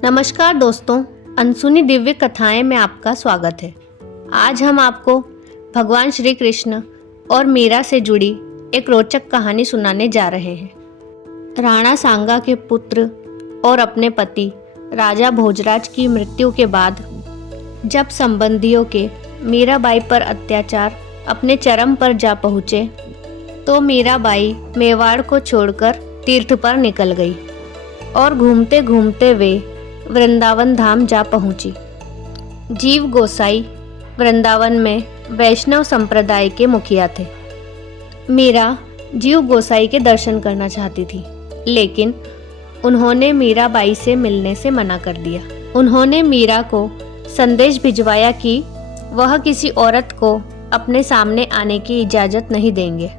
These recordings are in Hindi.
नमस्कार दोस्तों, अनसुनी दिव्य कथाएं में आपका स्वागत है। आज हम आपको भगवान श्री कृष्ण और मीरा से जुड़ी एक रोचक कहानी सुनाने जा रहे हैं। राणा सांगा के पुत्र और अपने पति राजा भोजराज की मृत्यु के बाद जब संबंधियों के मीराबाई पर अत्याचार अपने चरम पर जा पहुँचे तो मीराबाई मेवाड़ को छोड़कर तीर्थ पर निकल गई और घूमते घूमते वे वृंदावन धाम जा पहुंची। जीव गोसाई वृंदावन में वैष्णव संप्रदाय के मुखिया थे। मीरा जीव गोसाई के दर्शन करना चाहती थी, लेकिन उन्होंने मीराबाई से मिलने से मना कर दिया। उन्होंने मीरा को संदेश भिजवाया कि वह किसी औरत को अपने सामने आने की इजाज़त नहीं देंगे।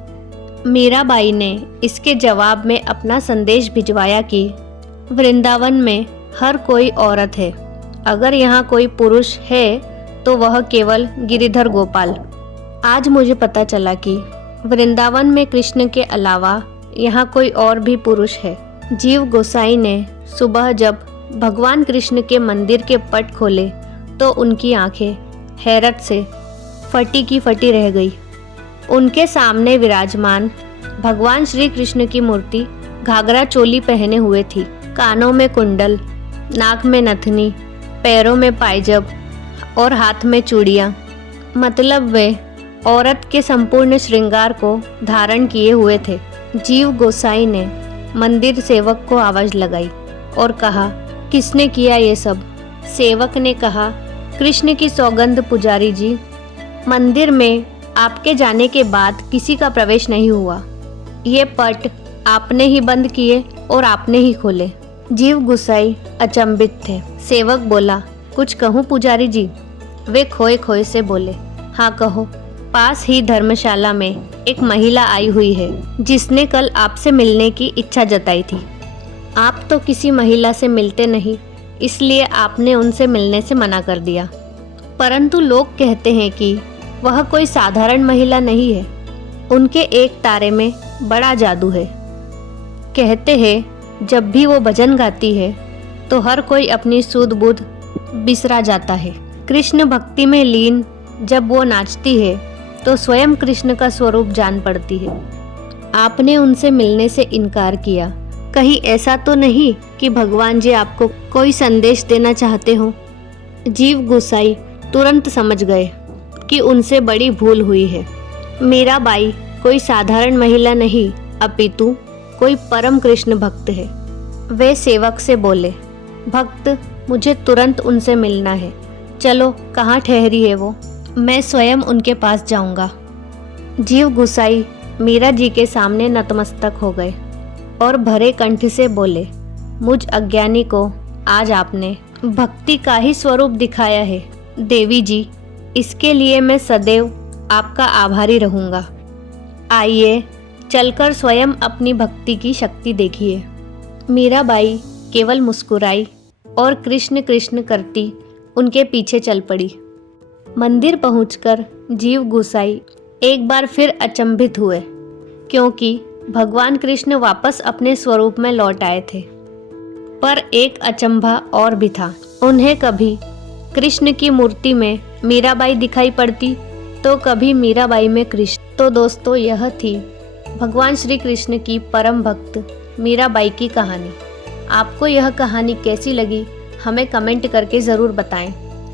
मीराबाई ने इसके जवाब में अपना संदेश भिजवाया कि वृंदावन में हर कोई औरत है, अगर यहाँ कोई पुरुष है तो वह केवल गिरिधर गोपाल। आज मुझे पता चला कि वृंदावन में कृष्ण के अलावा यहाँ कोई और भी पुरुष है। जीव गोसाई ने सुबह जब भगवान कृष्ण के मंदिर के पट खोले तो उनकी आंखें हैरत से फटी की फटी रह गई। उनके सामने विराजमान भगवान श्री कृष्ण की मूर्ति घाघरा चोली पहने हुए थी, कानों में कुंडल, नाक में नथनी, पैरों में पायजब और हाथ में चूड़ियाँ। मतलब वे औरत के संपूर्ण श्रृंगार को धारण किए हुए थे। जीव गोसाई ने मंदिर सेवक को आवाज लगाई और कहा, किसने किया ये सब? सेवक ने कहा, कृष्ण की सौगंध पुजारी जी, मंदिर में आपके जाने के बाद किसी का प्रवेश नहीं हुआ। ये पट आपने ही बंद किए और आपने ही खोले। जीव गोसाई अचंभित थे। सेवक बोला, कुछ कहूँ पुजारी जी? वे खोए खोए से बोले, हाँ कहो। पास ही धर्मशाला में एक महिला आई हुई है जिसने कल आपसे मिलने की इच्छा जताई थी। आप तो किसी महिला से मिलते नहीं, इसलिए आपने उनसे मिलने से मना कर दिया। परंतु लोग कहते हैं कि वह कोई साधारण महिला नहीं है, उनके एक तारे में बड़ा जादू है। कहते हैं जब भी वो भजन गाती है तो हर कोई अपनी सूध बूध बिसरा जाता है। कृष्ण भक्ति में लीन जब वो नाचती है तो स्वयं कृष्ण का स्वरूप जान पड़ती है। आपने उनसे मिलने से इनकार किया, कहीं ऐसा तो नहीं कि भगवान जी आपको कोई संदेश देना चाहते हो? जीव गोसाई तुरंत समझ गए कि उनसे बड़ी भूल हुई है। मीराबाई कोई साधारण महिला नहीं, अपितु कोई परम कृष्ण भक्त है। वे सेवक से बोले, भक्त, मुझे तुरंत उनसे मिलना है। चलो, कहाँ ठहरी है वो? मैं स्वयं उनके पास जाऊंगा। जीव गोसाई मीरा जी के सामने नतमस्तक हो गए और भरे कंठ से बोले, मुझ अज्ञानी को आज आपने भक्ति का ही स्वरूप दिखाया है। देवी जी, इसके लिए मैं सदैव आपका आभारी रहूंगा। आइए चलकर स्वयं अपनी भक्ति की शक्ति देखिए। मीराबाई केवल मुस्कुराई और कृष्ण कृष्ण करती उनके पीछे चल पड़ी। मंदिर पहुंचकर जीव गोसाई एक बार फिर अचंभित हुए, क्योंकि भगवान कृष्ण वापस अपने स्वरूप में लौट आए थे। पर एक अचंभा और भी था, उन्हें कभी कृष्ण की मूर्ति में मीराबाई दिखाई पड़ती तो कभी मीराबाई में कृष्ण। तो दोस्तों, यह थी भगवान श्री कृष्ण की परम भक्त मीराबाई की कहानी। आपको यह कहानी कैसी लगी हमें कमेंट करके ज़रूर बताएं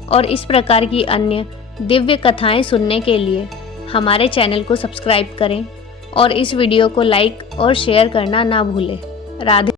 और इस प्रकार की अन्य दिव्य कथाएं सुनने के लिए हमारे चैनल को सब्सक्राइब करें और इस वीडियो को लाइक और शेयर करना ना भूलें। राधे।